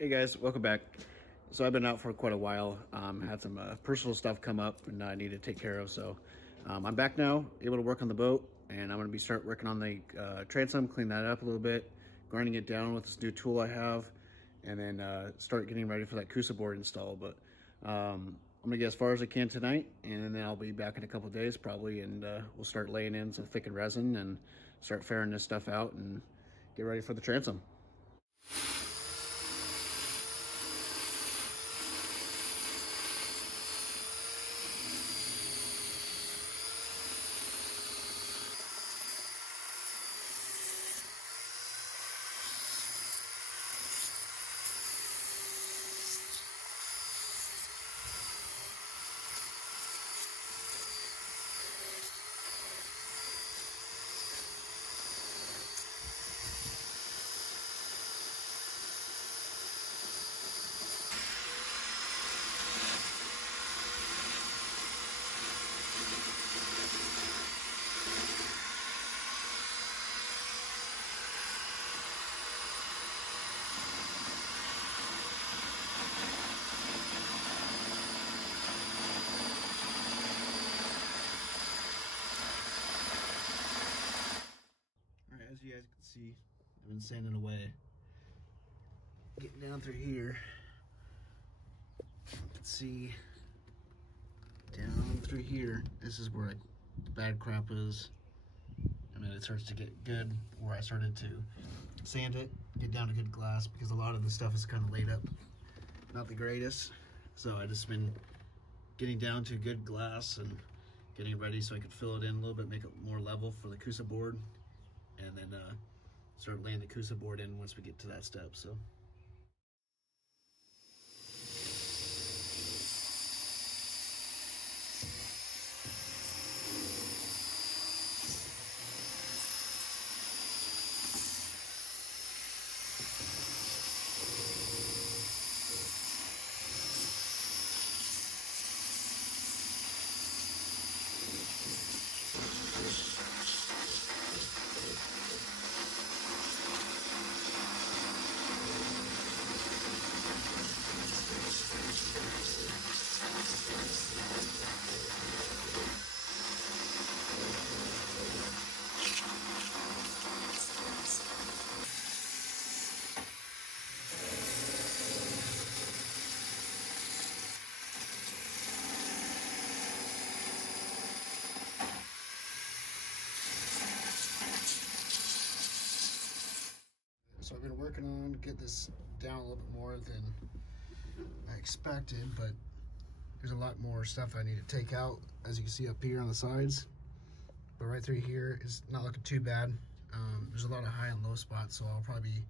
Hey guys, welcome back. So I've been out for quite a while. Had some personal stuff come up and I need to take care of. So I'm back now, able to work on the boat, and I'm going to start working on the transom, clean that up a little bit, grinding it down with this new tool I have, and then start getting ready for that Cusa board install. But I'm going to get as far as I can tonight, and then I'll be back in a couple of days probably, and we'll start laying in some thickened resin and start fairing this stuff out and get ready for the transom. As you guys can see, I've been sanding away, getting down through here. You can see down through here, this is where the bad crap is. And then it starts to get good where I started to sand it, get down to good glass, because a lot of the stuff is kind of laid up, not the greatest. So I just been getting down to good glass and getting ready so I could fill it in a little bit, make it more level for the Cusa board, and then start laying the Cusa board in once we get to that step. So I've been working on get this down a little bit more than I expected, but there's a lot more stuff I need to take out, as you can see up here on the sides. But right through here is not looking too bad. There's a lot of high and low spots, so I'll probably be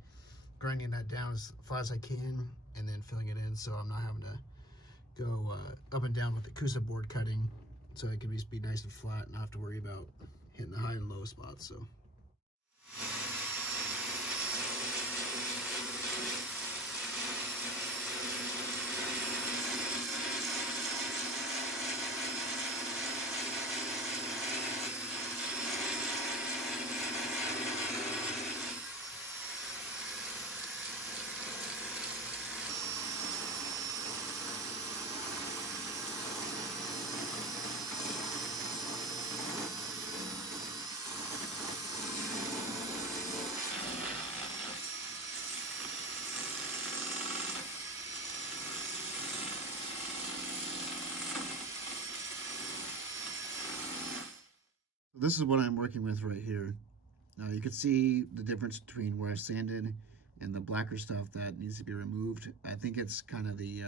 grinding that down as flat as I can and then filling it in, so I'm not having to go up and down with the Cusa board cutting, so it can just be nice and flat and not have to worry about hitting the high and low spots. So this is what I'm working with right here. You can see the difference between where I've sanded and the blacker stuff that needs to be removed. I think it's kind of the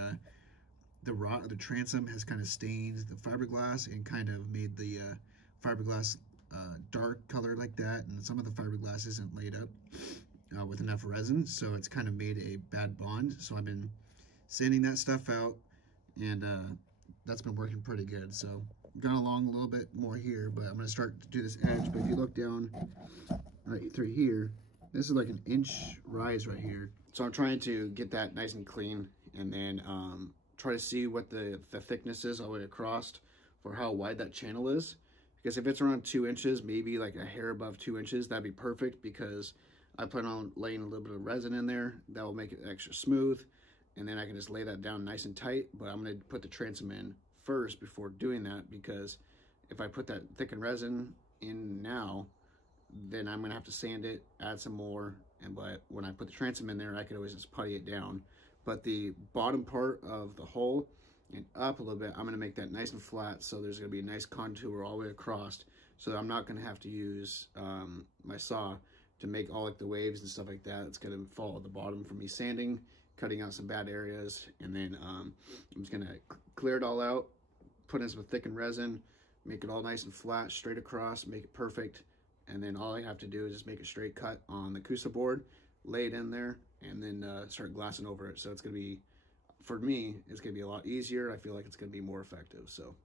rot of the transom has kind of stained the fiberglass and kind of made the fiberglass dark color like that, and some of the fiberglass isn't laid up with enough resin, so it's kind of made a bad bond. So I've been sanding that stuff out, and that's been working pretty good. So gone along a little bit more here, but I'm going to start to do this edge. But if you look down right through here, this is like an inch rise right here. So I'm trying to get that nice and clean, and then try to see what the thickness is all the way across for how wide that channel is. Because if it's around 2 inches, maybe like a hair above 2 inches, that'd be perfect, because I plan on laying a little bit of resin in there. That will make it extra smooth. And then I can just lay that down nice and tight. But I'm going to put the transom in first before doing that, because if I put that thickened resin in now, then I'm going to have to sand it, add some more. But when I put the transom in there, I could always just putty it down. But the bottom part of the hole and up a little bit, I'm going to make that nice and flat, so there's going to be a nice contour all the way across, so I'm not going to have to use my saw to make all like the waves and stuff like that. It's going to fall at the bottom from me sanding, cutting out some bad areas, and then I'm just going to clear it all out, put in some thickened resin, make it all nice and flat, straight across, make it perfect, and then all I have to do is just make a straight cut on the Kusa board, lay it in there, and then start glassing over it. So it's going to be, for me, it's going to be a lot easier. I feel like it's going to be more effective. So.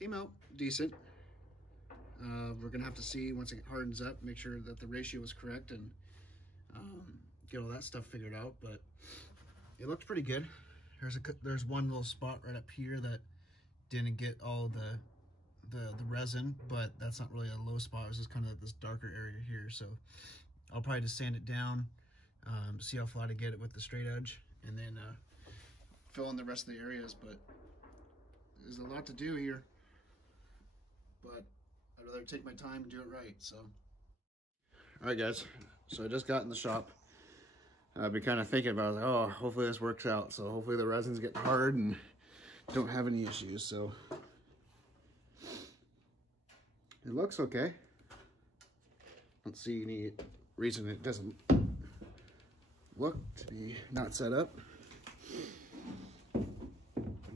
Came out decent. We're gonna have to see once it hardens up, make sure that the ratio is correct, and get all that stuff figured out. But it looks pretty good. There's one little spot right up here that didn't get all the resin, but that's not really a low spot. It's just kind of this darker area here. So I'll probably just sand it down, see how flat I get it with the straight edge, and then fill in the rest of the areas. But there's a lot to do here, but I'd rather take my time and do it right. So, all right, guys. So I just got in the shop. I've been kind of thinking about it, like, oh, hopefully this works out. So hopefully the resin's getting hard and don't have any issues, so it looks okay. Don't see any reason it doesn't look to be not set up.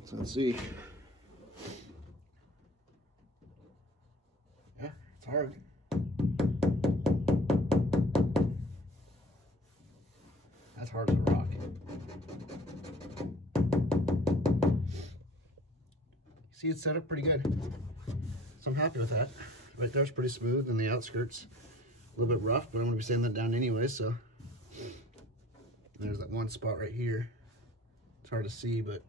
So let's see. Yeah, it's hard. That's hard as a rock. See, it's set up pretty good. So I'm happy with that. Right there's pretty smooth, and the outskirts a little bit rough, but I'm gonna be sanding that down anyway, so. There's that one spot right here. It's hard to see, but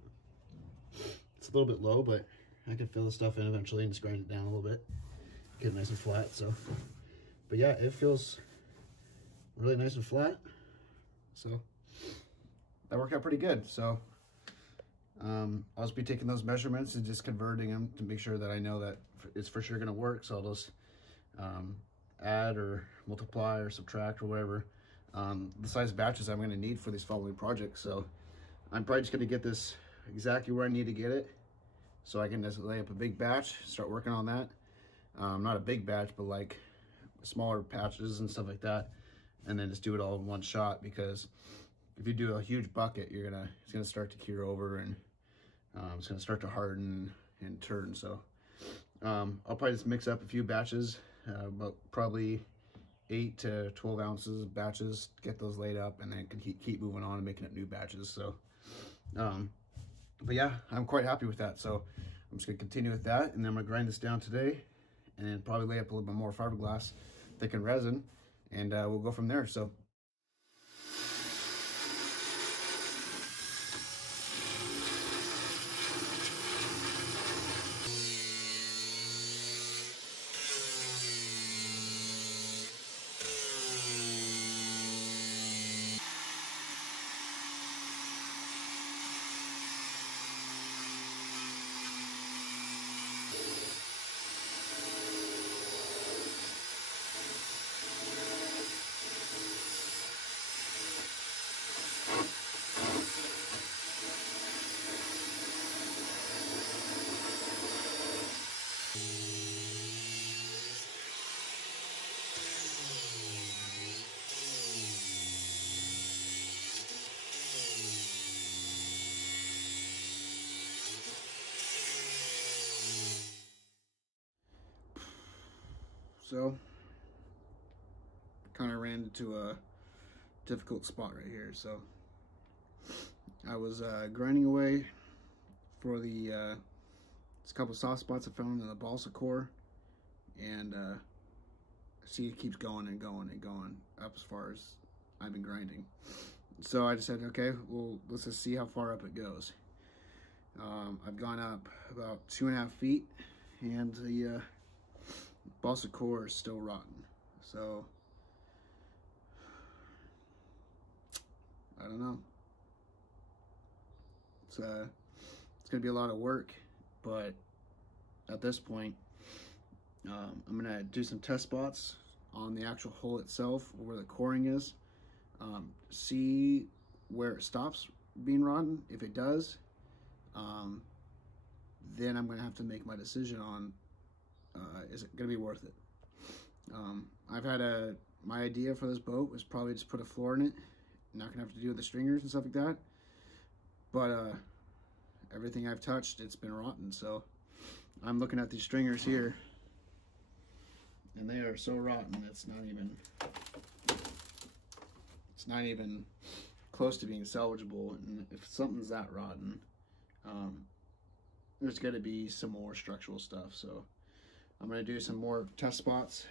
it's a little bit low, but I can fill the stuff in eventually and just grind it down a little bit. Get it nice and flat, so. But yeah, it feels really nice and flat. So that worked out pretty good. So I'll just be taking those measurements and just converting them to make sure that I know that it's for sure gonna work. So I'll just add or multiply or subtract or whatever the size batches I'm gonna need for these following projects. So I'm probably just gonna get this exactly where I need to get it, so I can just lay up a big batch, start working on that. Not a big batch, but like smaller patches and stuff like that, and then just do it all in one shot, because if you do a huge bucket, it's gonna start to cure over, and it's gonna start to harden and turn. So I'll probably just mix up a few batches, about probably 8 to 12 ounces of batches, get those laid up, and then can keep moving on and making up new batches. So but yeah, I'm quite happy with that. So I'm just gonna continue with that, and then I'm gonna grind this down today, and then probably lay up a little bit more fiberglass thickened resin, and we'll go from there. So kind of ran into a difficult spot right here. So I was grinding away for the there's a couple soft spots I found in the balsa core, and see, it keeps going and going and going up as far as I've been grinding. So I just said, okay, well, let's just see how far up it goes. I've gone up about 2.5 feet, and the balsa core is still rotten. So I don't know. It's gonna be a lot of work, but at this point, I'm gonna do some test spots on the actual hole itself, where the coring is, see where it stops being rotten. If it does, then I'm gonna have to make my decision on is it gonna be worth it. I've had my idea for this boat was probably just put a floor in it, not gonna have to do with the stringers and stuff like that, but everything I've touched, it's been rotten. So I'm looking at these stringers here, and they are so rotten it's not even close to being salvageable. And if something's that rotten, there's got to be some more structural stuff. So I'm going to do some more test spots.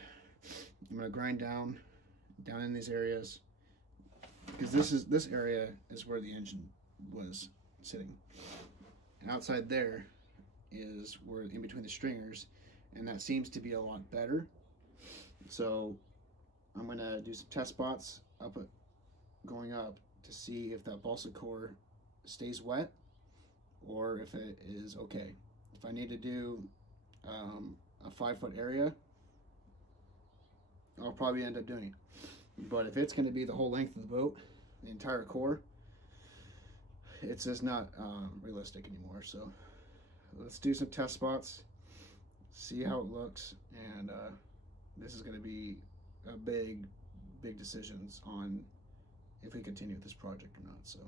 I'm going to grind down in these areas, because this area is where the engine was sitting, and outside there is where, in between the stringers, and that seems to be a lot better. So I'm going to do some test spots going up to see if that balsa core stays wet, or if it is okay. If I need to do a 5-foot area, I'll probably end up doing it. But if it's going to be the whole length of the boat, the entire core, it's just not realistic anymore. So let's do some test spots, see how it looks, and this is going to be a big decisions on if we continue with this project or not. So.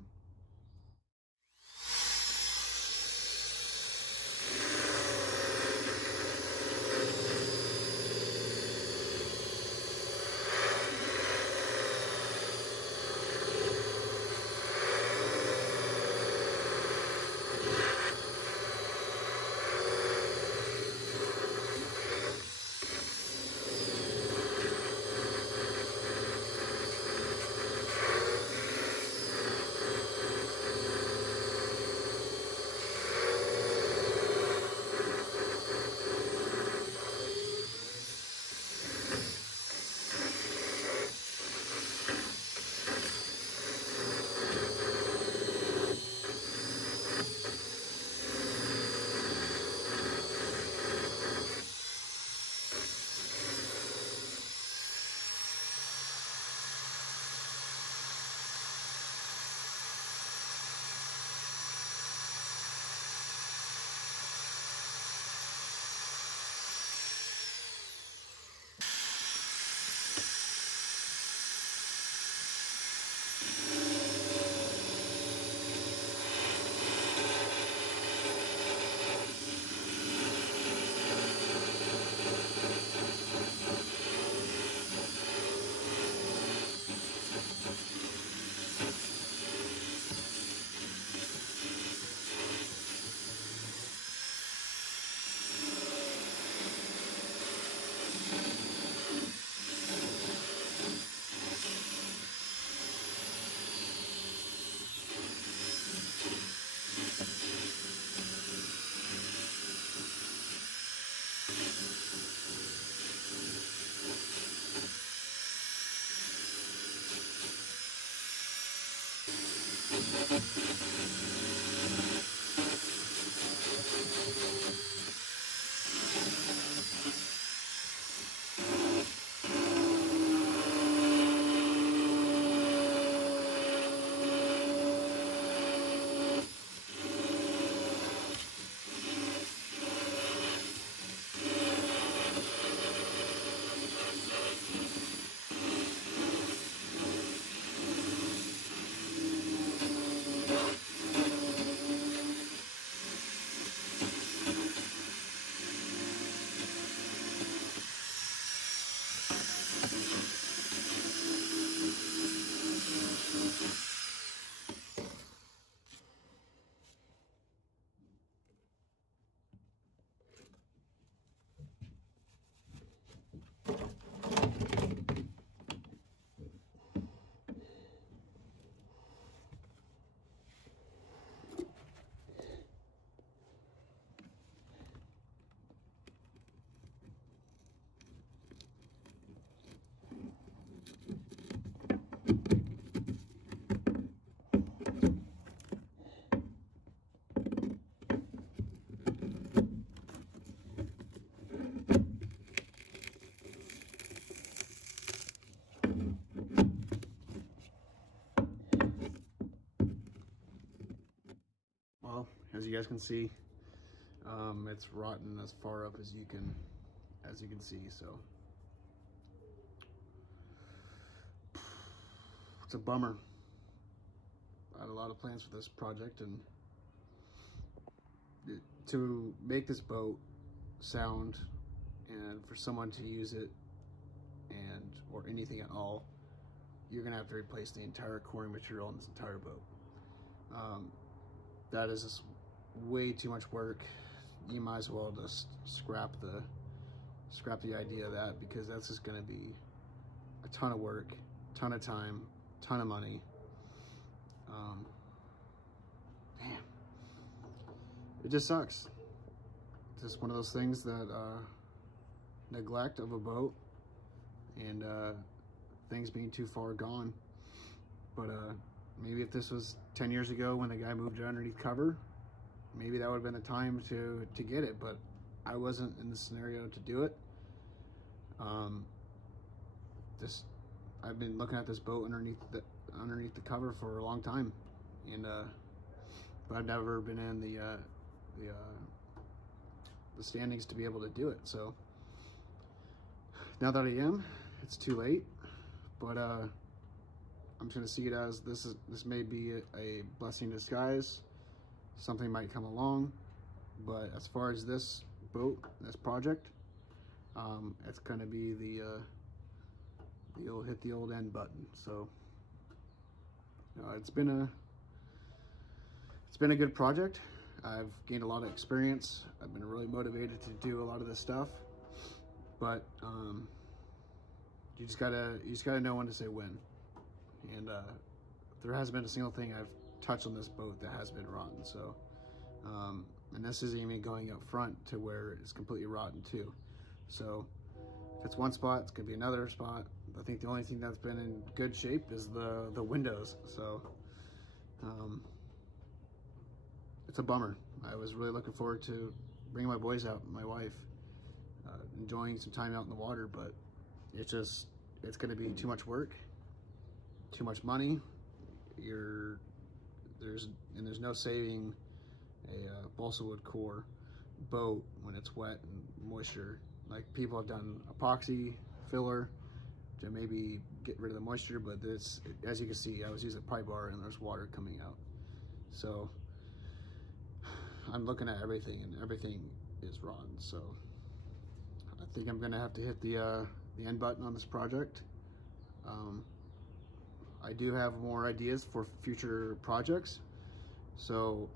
Well, as you guys can see, it's rotten as far up as you can see. So it's a bummer. I had a lot of plans for this project, and to make this boat sound and for someone to use it or anything at all, you're gonna have to replace the entire coring material in this entire boat. That is just way too much work. You might as well just scrap the idea of that, because that's just going to be a ton of work, ton of time, ton of money. Damn, it just sucks. It's just one of those things that neglect of a boat and things being too far gone. But maybe if this was 10 years ago when the guy moved it underneath cover, maybe that would have been the time to get it, but I wasn't in the scenario to do it. I've been looking at this boat underneath the cover for a long time, and but I've never been in the the standings to be able to do it. So now that I am, it's too late, but I'm just gonna see it as this may be a blessing in disguise. Something might come along, but as far as this boat, this project, it's gonna be the old hit the old end button. So it's been a good project. I've gained a lot of experience. I've been really motivated to do a lot of this stuff, but you just gotta know when to say when. And there hasn't been a single thing I've touched on this boat that has been rotten. So and this isn't even going up front to where it's completely rotten too. So if it's one spot, it's gonna be another spot. I think the only thing that's been in good shape is the windows. So it's a bummer. I was really looking forward to bringing my boys out, my wife, enjoying some time out in the water, but it's gonna be too much work, too much money. There's no saving a balsa wood core boat when it's wet and moisture. Like, people have done epoxy filler to maybe get rid of the moisture, but this, as you can see, I was using a pry bar and there's water coming out. So I'm looking at everything and everything is rotten. So I think I'm gonna have to hit the end button on this project. I do have more ideas for future projects. So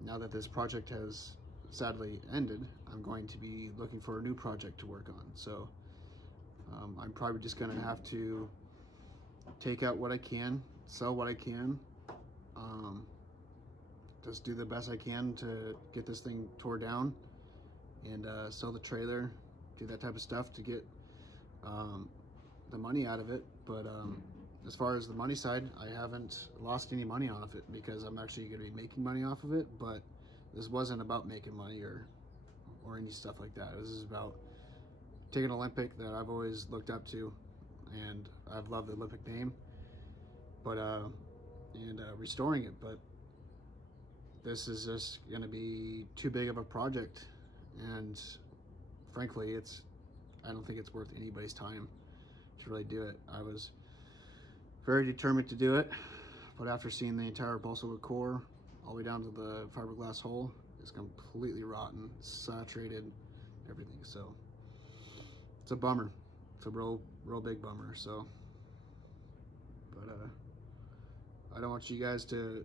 now that this project has sadly ended, I'm going to be looking for a new project to work on. So I'm probably just gonna have to take out what I can, sell what I can, just do the best I can to get this thing tore down, and sell the trailer, do that type of stuff to get the money out of it. But as far as the money side, I haven't lost any money off it, because I'm actually going to be making money off of it. But this wasn't about making money or any stuff like that. This is about taking an Olympic that I've always looked up to, and I've loved the Olympic name, but and restoring it. But this is just going to be too big of a project, and frankly, I don't think it's worth anybody's time to really do it. I was very determined to do it, but after seeing the entire balsa wood core all the way down to the fiberglass hull, it's completely rotten, saturated, everything. So it's a bummer. It's a real big bummer. So, but I don't want you guys to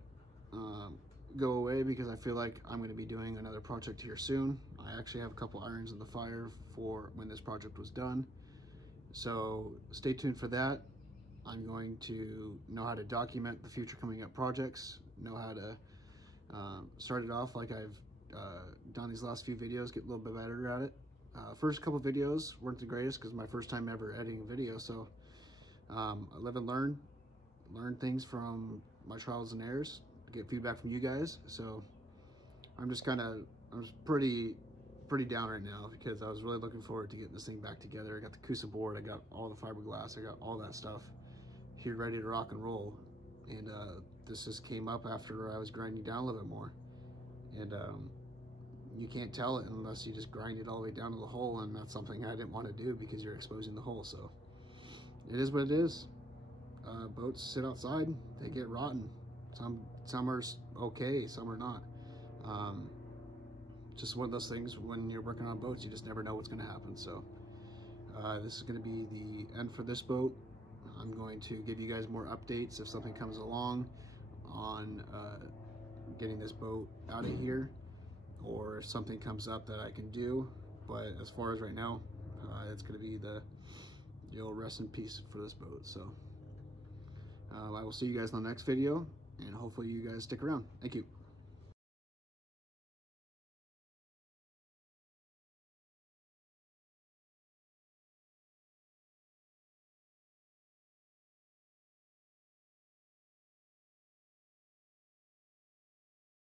go away, because I feel like I'm going to be doing another project here soon. I actually have a couple irons in the fire for when this project was done. So stay tuned for that. I'm going to know how to document the future coming up projects, know how to start it off like I've done these last few videos, get a little bit better at it. First couple videos weren't the greatest, because my first time ever editing a video. So I live and learn things from my trials and errors, get feedback from you guys. So I'm pretty down right now, because I was really looking forward to getting this thing back together. I got the Cusa board, I got all the fiberglass, I got all that stuff here ready to rock and roll. And this just came up after I was grinding down a little bit more. And you can't tell it unless you just grind it all the way down to the hole, and that's something I didn't want to do, because you're exposing the hole. So it is what it is. Boats sit outside, they get rotten. Some are okay, some are not. Just one of those things, when you're working on boats, you just never know what's going to happen. So this is going to be the end for this boat. I'm going to give you guys more updates if something comes along on getting this boat out of here, or if something comes up that I can do. But as far as right now, it's going to be the old rest in peace for this boat. So I will see you guys in the next video, and hopefully you guys stick around. Thank you.